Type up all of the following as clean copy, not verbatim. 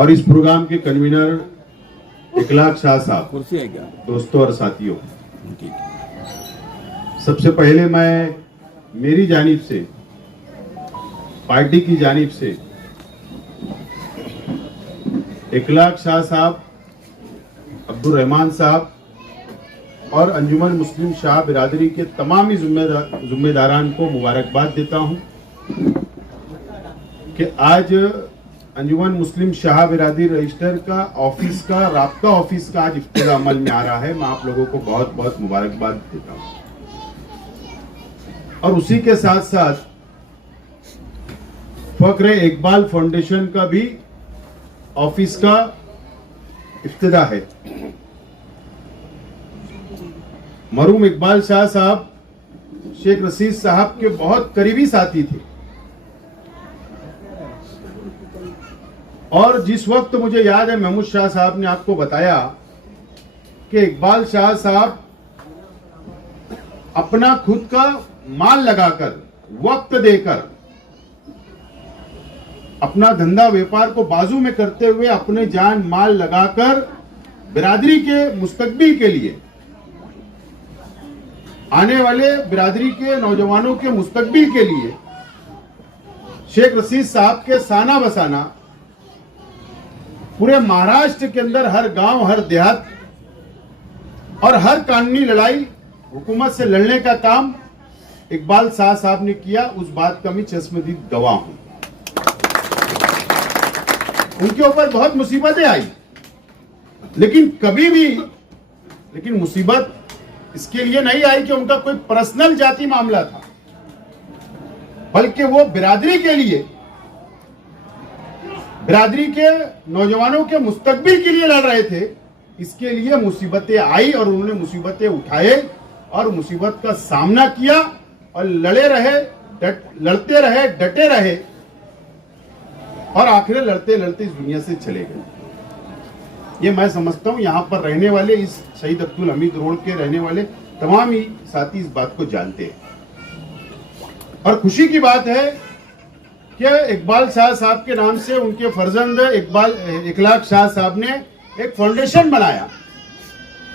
और इस प्रोग्राम के कन्वीनर इखलाक शाह साहब, कुर्सी है क्या? दोस्तों और साथियों, ठीक है। सबसे पहले मैं मेरी जानिब से, पार्टी की जानिब से इखलाक शाह साहब, अब्दुल रहमान साहब और अंजुमन मुस्लिम शाह बिरादरी के तमामी जिम्मेदारान को मुबारकबाद देता हूं कि आज अंजुमन मुस्लिम शाह बिरादरी रजिस्टर का ऑफिस का राब्ता ऑफिस का आज इफ्तिताह अमल में आ रहा है। मैं आप लोगों को बहुत बहुत मुबारकबाद देता हूं और उसी के साथ साथ फक्र इकबाल फाउंडेशन का भी ऑफिस का इफ्तिताह है। मरहूम इकबाल शाह साहब शेख रशीद साहब के बहुत करीबी साथी थे और जिस वक्त मुझे याद है महमूद शाह साहब ने आपको बताया कि इकबाल शाह साहब अपना खुद का माल लगाकर, वक्त देकर, अपना धंधा व्यापार को बाजू में करते हुए अपने जान माल लगाकर बिरादरी के मुस्तकबिल के लिए, आने वाले बिरादरी के नौजवानों के मुस्तकबिल के लिए शेख रशीद साहब के साना बसाना पूरे महाराष्ट्र के अंदर हर गांव, हर देहात और हर कानूनी लड़ाई हुकूमत से लड़ने का काम इकबाल शाह साहब ने किया। उस बात का मैं चश्मदीद गवाह हूं। उनके ऊपर बहुत मुसीबतें आई, लेकिन मुसीबत इसके लिए नहीं आई कि उनका कोई पर्सनल जाति मामला था, बल्कि वो बिरादरी के लिए, बिरादरी के नौजवानों के मुस्तकबिल के लिए लड़ रहे थे। इसके लिए मुसीबतें आई और उन्होंने मुसीबतें उठाए और मुसीबत का सामना किया और लड़ते रहे, डटे रहे और आखिर लड़ते लड़ते इस दुनिया से चले गए। ये मैं समझता हूं यहां पर रहने वाले, इस शहीद अब्दुल हमीद रोड के रहने वाले तमाम ही साथी इस बात को जानते हैं। और खुशी की बात है कि इकबाल शाह साहब के नाम से उनके फर्जंद इखलाक शाह साहब ने एक फाउंडेशन बनाया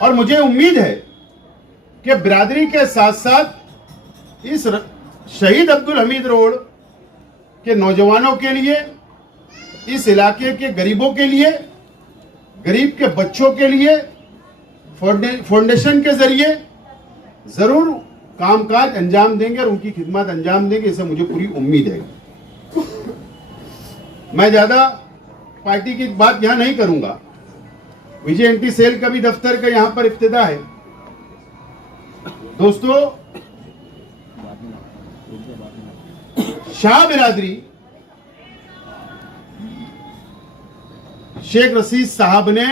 और मुझे उम्मीद है कि बिरादरी के साथ साथ इस शहीद अब्दुल हमीद रोड के नौजवानों के लिए, इस इलाके के गरीबों के लिए, गरीब के बच्चों के लिए फाउंडेशन के जरिए जरूर कामकाज अंजाम देंगे और उनकी खिदमत अंजाम देंगे, इससे मुझे पूरी उम्मीद है। मैं ज्यादा पार्टी की बात यहां नहीं करूंगा। विजय एंटी सेल का भी दफ्तर का यहां पर इफ्तिताह है। दोस्तों, शाह बिरादरी शेख रशीद साहब ने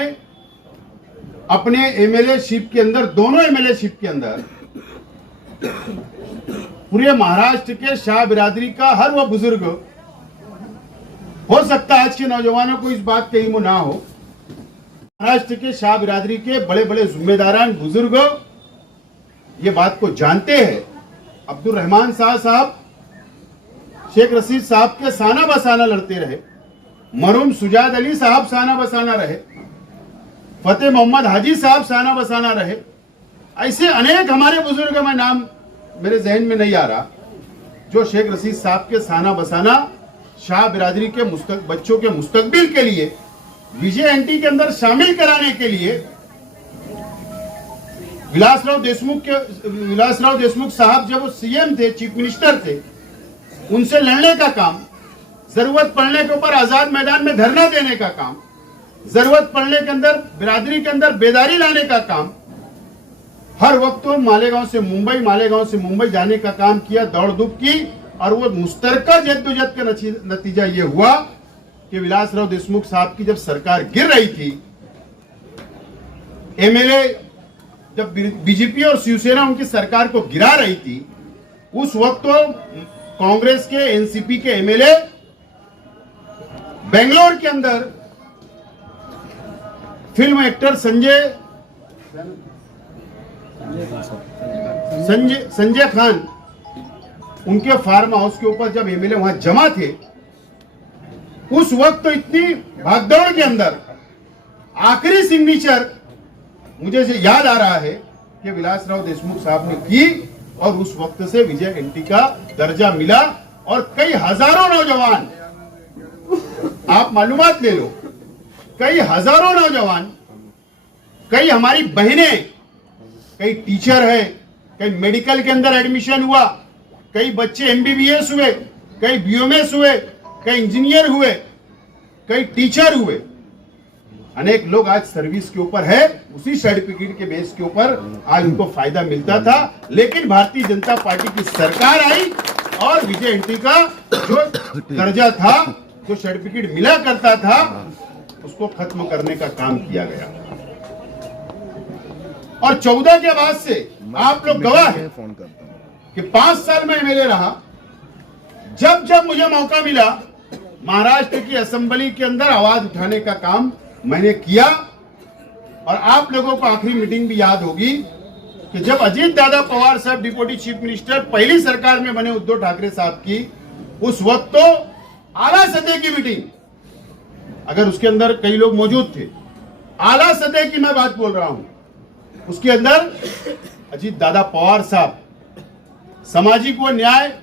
अपने एमएलए शिप के अंदर, दोनों एमएलए शिप के अंदर पूरे महाराष्ट्र के शाह बिरादरी का हर वह बुजुर्ग, हो सकता है आज के नौजवानों को इस बात का इल्म ना हो, महाराष्ट्र के शाह बिरादरी के बड़े बड़े जिम्मेदारान बुजुर्ग ये बात को जानते हैं। अब्दुल रहमान साहब शेख रशीद साहब के साना बसाना लड़ते रहे, मरहूम सुजाद अली साहब साना बसाना रहे, फतेह मोहम्मद हाजी साहब साना बसाना रहे। ऐसे अनेक हमारे बुजुर्ग, मैं नाम मेरे जहन में नहीं आ रहा, जो शेख रशीद साहब के साना बसाना शाह बिरादरी के बच्चों के मुस्तकबिल के लिए, विजय एंटी के अंदर शामिल कराने के लिए विलासराव देशमुख साहब जब वो सीएम थे, चीफ मिनिस्टर थे, उनसे लड़ने का काम, जरूरत पड़ने के ऊपर आजाद मैदान में धरना देने का काम, जरूरत पड़ने के अंदर बिरादरी के अंदर बेदारी लाने का काम, हर वक्त वो मालेगांव से मुंबई जाने का काम किया, दौड़ धूप की। और वो मुश्तरका जद्दोजहद का नतीजा ये हुआ कि विलासराव देशमुख साहब की जब सरकार गिर रही थी, एमएलए जब बीजेपी और शिवसेना उनकी सरकार को गिरा रही थी, उस वक्त तो कांग्रेस के, एनसीपी के एमएलए बेंगलोर के अंदर फिल्म एक्टर संजय खान, उनके फार्म हाउस के ऊपर जब एमएलए वहां जमा थे उस वक्त तो इतनी भागदौड़ के अंदर आखिरी सिग्नेचर मुझे से याद आ रहा है कि विलासराव देशमुख साहब ने की, और उस वक्त से विजय एंटी का दर्जा मिला। और कई हजारों नौजवान, आप मालूमात ले लो, कई हजारों नौजवान, कई हमारी बहनें, कई टीचर है, कई मेडिकल के अंदर एडमिशन हुआ, कई बच्चे एमबीबीएस हुए, कई बीएमएस हुए, कई इंजीनियर हुए, कई टीचर हुए। अनेक लोग आज सर्विस के ऊपर है, उसी सर्टिफिकेट के बेस के ऊपर आज उनको फायदा मिलता था। लेकिन भारतीय जनता पार्टी की सरकार आई और विजय एंटी का जो दर्जा था, जो सर्टिफिकेट मिला करता था, उसको खत्म करने का काम किया गया। और 14 के बाद से आप लोग गवाह हैं कि 5 साल में एमएलए रहा। जब जब मुझे मौका मिला, महाराष्ट्र की असेंबली के अंदर आवाज उठाने का काम मैंने किया। और आप लोगों को आखिरी मीटिंग भी याद होगी कि जब अजीत दादा पवार साहब डिप्टी चीफ मिनिस्टर पहली सरकार में बने उद्धव ठाकरे साहब की, उस वक्त तो आला सतह की मीटिंग, अगर उसके अंदर कई लोग मौजूद थे, आला सतह की मैं बात बोल रहा हूं, उसके अंदर अजीत दादा पवार साहब, सामाजिक व न्याय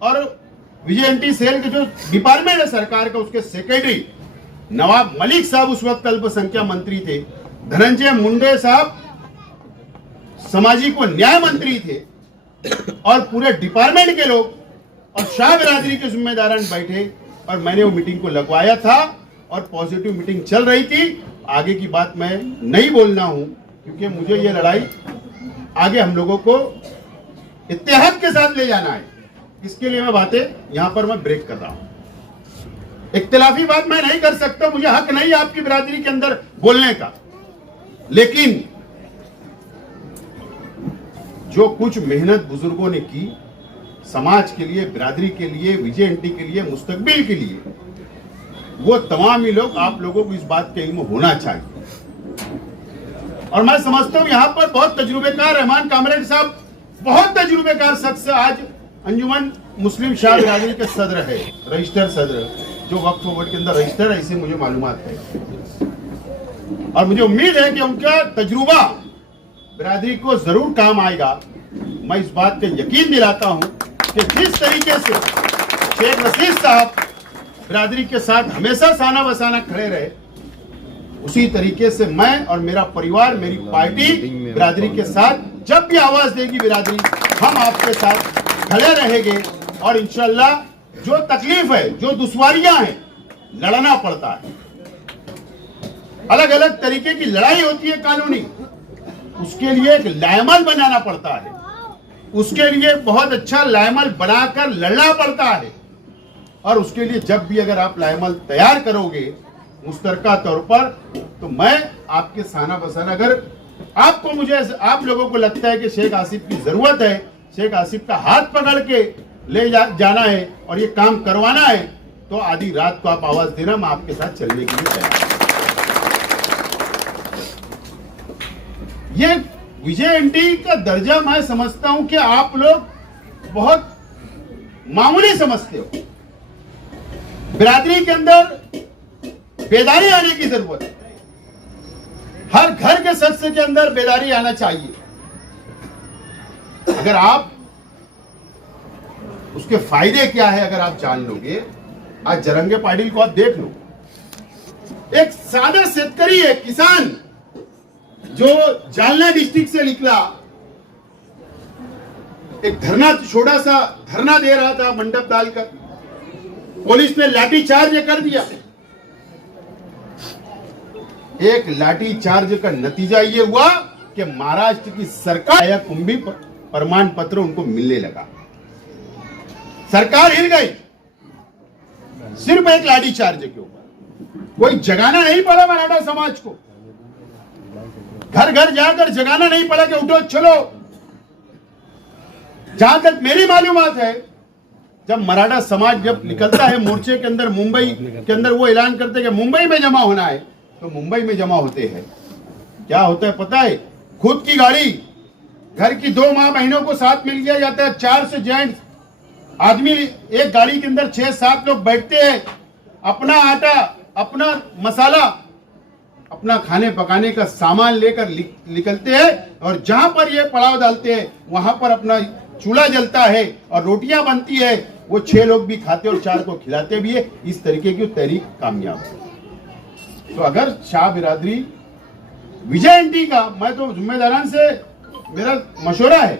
और विजय एंटी सेल के जो डिपार्टमेंट है सरकार का, उसके सेक्रेटरी नवाब मलिक साहब उस वक्त अल्पसंख्यक मंत्री थे, धनंजय मुंडे साहब सामाजिक व न्याय मंत्री थे, और पूरे डिपार्टमेंट के लोग और शाह बिरादरी के जिम्मेदारान बैठे। और मैंने वो मीटिंग को लगवाया था और पॉजिटिव मीटिंग चल रही थी। आगे की बात मैं नहीं बोलना हूं, क्योंकि मुझे ये लड़ाई आगे हम लोगों को इत्तेहाद के साथ ले जाना है। इसके लिए मैं बातें यहां पर मैं ब्रेक कर रहा हूं। इख्तिलाफी बात मैं नहीं कर सकता, मुझे हक नहीं आपकी बिरादरी के अंदर बोलने का। लेकिन जो कुछ मेहनत बुजुर्गों ने की समाज के लिए, बिरादरी के लिए, विजय एंटी के लिए, मुस्तकबिल के लिए, वो तमाम ही लोग, आप लोगों को इस बात का इल्म होना चाहिए। और मैं समझता हूं यहां पर बहुत तजुर्बेकार रहमान कामरेड साहब, बहुत तजुर्बेकार शख्स आज अंजुमन मुस्लिम शाह बिरादरी के सदर है, रजिस्टर सदर, जो वक्फ बोर्ड के अंदर रजिस्टर है, इसे मुझे मालूमात है। और मुझे उम्मीद है कि उनका तजुर्बा बिरादरी को जरूर काम आएगा। मैं इस बात का यकीन दिलाता हूं कि जिस तरीके से शेख रशीद साहब बिरादरी के साथ हमेशा साना बसाना खड़े रहे, उसी तरीके से मैं और मेरा परिवार, मेरी पार्टी बिरादरी के साथ जब भी आवाज देगी बिरादरी, हम आपके साथ खड़े रहेंगे। और इंशाल्लाह जो तकलीफ है, जो दुश्वारियां हैं, लड़ना पड़ता है। अलग अलग तरीके की लड़ाई होती है कानूनी, उसके लिए एक लायमल बनाना पड़ता है, उसके लिए बहुत अच्छा लायमल बनाकर लड़ना पड़ता है। और उसके लिए जब भी अगर आप लायमल तैयार करोगे मुश्तरका तौर पर, तो मैं आपके साना बसाना, अगर आपको, मुझे, आप लोगों को लगता है कि शेख आसिफ की जरूरत है, शेख आसिफ का हाथ पकड़ के ले जाना है और ये काम करवाना है, तो आधी रात को आप आवाज देना, मैं आपके साथ चलने के लिए तैयार। ये विजय एंटी का दर्जा मैं समझता हूं कि आप लोग बहुत मामूली समझते हो। बिरादरी के अंदर बेदारी आने की जरूरत है, हर घर के शख्स के अंदर बेदारी आना चाहिए। अगर आप उसके फायदे क्या है अगर आप जान लोगे, आज जरंगे पाटिल को आप देख लो, एक सादा शेतकरी है, किसान, जो जालना डिस्ट्रिक्ट से निकला, एक धरना, छोटा सा धरना दे रहा था मंडप डालकर, पुलिस ने लाठी चार्ज कर दिया। एक लाठी चार्ज का नतीजा ये हुआ कि महाराष्ट्र की सरकार या कुंभी प्रमाण पत्र उनको मिलने लगा, सरकार हिल गई सिर्फ एक लाठी चार्ज के ऊपर। कोई जगाना नहीं पड़ा मराठा समाज को, घर घर जाकर जगाना नहीं पड़ा कि उठो चलो। जहां तक मेरी मालूमात है, जब मराठा समाज जब निकलता है मोर्चे के अंदर, मुंबई के अंदर वो ऐलान करते हैं कि मुंबई में जमा होना है, तो मुंबई में जमा होते हैं। क्या होता है पता है? खुद की गाड़ी, घर की 2 माँ बहनों को साथ मिल गया जाता है, 4 से जेंट्स आदमी एक गाड़ी के अंदर 6-7 लोग बैठते हैं अपना आटा, अपना मसाला, अपना खाने पकाने का सामान लेकर निकलते हैं और जहां पर ये पड़ाव डालते हैं वहां पर अपना चूल्हा जलता है और रोटियां बनती है, वो 6 लोग भी खाते और 4 को खिलाते भी है। इस तरीके की तहरीक कामयाब है। तो अगर शाह बिरादरी विजय एंटी का, मैं तो जिम्मेदारान से मेरा मशवरा है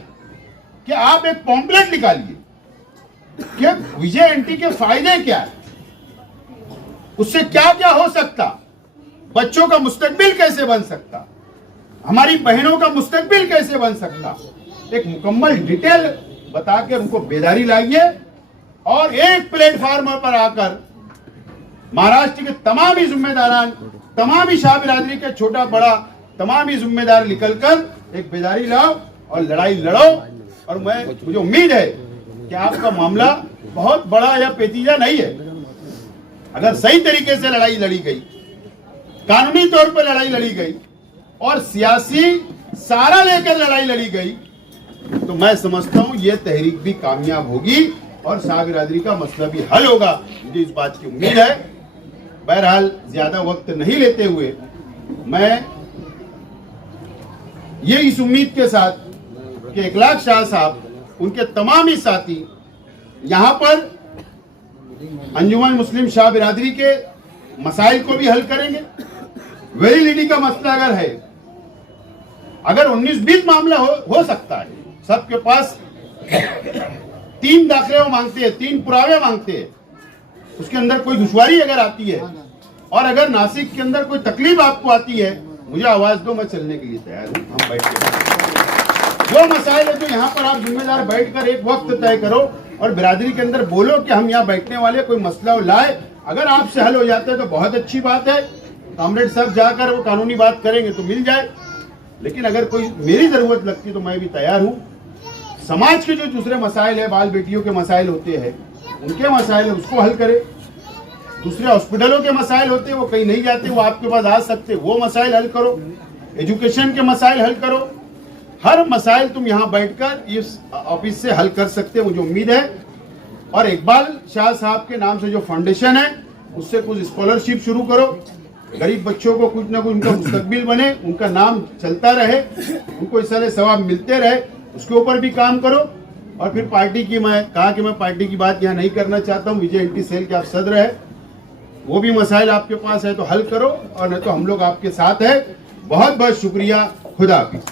कि आप एक पॉम्पलेट निकालिए कि विजय एंटी के फायदे क्या है, उससे क्या क्या हो सकता, बच्चों का मुस्तकबिल कैसे बन सकता, हमारी बहनों का मुस्तकबिल कैसे बन सकता, एक मुकम्मल डिटेल बता के उनको बेदारी लाइए और एक प्लेटफार्म पर आकर महाराष्ट्र के तमाम ही जिम्मेदारान, तमाम ही शाह बिरादरी के छोटा बड़ा तमाम ही जिम्मेदार निकलकर एक बेदारी लाओ और लड़ाई लड़ो। और मुझे उम्मीद है कि आपका मामला बहुत बड़ा या पेचीदा नहीं है। अगर सही तरीके से लड़ाई लड़ी गई, कानूनी तौर पर लड़ाई लड़ी गई और सियासी सहारा लेकर लड़ाई लड़ी गई, तो मैं समझता हूं यह तहरीक भी कामयाब होगी और शाह बिरादरी का मसला भी हल होगा। मुझे इस बात की उम्मीद है। बहरहाल ज्यादा वक्त नहीं लेते हुए मैं ये इस उम्मीद के साथ कि इखलाक शाह साहब, उनके तमाम ही साथी यहाँ पर अंजुमन मुस्लिम शाह बिरादरी के मसाइल को भी हल करेंगे। वैलिडिटी का मसला अगर है, अगर 19-20 मामला हो सकता है, सबके पास 3 दाखिले वो मांगते हैं, 3 पुरावे मांगते हैं, उसके अंदर कोई दुश्वारी अगर आती है और अगर नासिक के अंदर कोई तकलीफ आपको आती है, मुझे आवाज दो, मैं चलने के लिए तैयार हूं। हम बैठ के जो मसाइल है, तो यहाँ पर आप जिम्मेदार बैठकर एक वक्त तय करो और बिरादरी के अंदर बोलो कि हम यहाँ बैठने वाले, कोई मसला हो लाए, अगर आपसे हल हो जाता है तो बहुत अच्छी बात है। कामरेड साहब जाकर वो कानूनी बात करेंगे तो मिल जाए, लेकिन अगर कोई मेरी जरूरत लगती तो मैं भी तैयार हूँ। समाज के जो दूसरे मसाइल है, बाल बेटियों के मसाइल होते हैं, उनके मसाइल है, उसको हल करे। दूसरे हॉस्पिटलों के मसाइल होते हैं, वो कहीं नहीं जाते, वो आपके पास आ सकते, वो मसाइल हल करो। एजुकेशन के मसाइल हल करो। हर मसाइल तुम यहाँ बैठकर इस ऑफिस से हल कर सकते, मुझे उम्मीद है। और इकबाल शाह साहब के नाम से जो फाउंडेशन है, उससे कुछ स्कॉलरशिप शुरू करो, गरीब बच्चों को कुछ ना कुछ उनका मुस्तकबिल बने, उनका नाम चलता रहे, उनको इस तरह सवाब मिलते रहे, उसके ऊपर भी काम करो। और फिर पार्टी की, मैं कहा कि मैं पार्टी की बात यहाँ नहीं करना चाहता हूँ, विजय एंटी सेल के आप सदर है, वो भी मसाइल आपके पास है तो हल करो, और नहीं तो हम लोग आपके साथ है। बहुत बहुत शुक्रिया। खुदा हाफिज।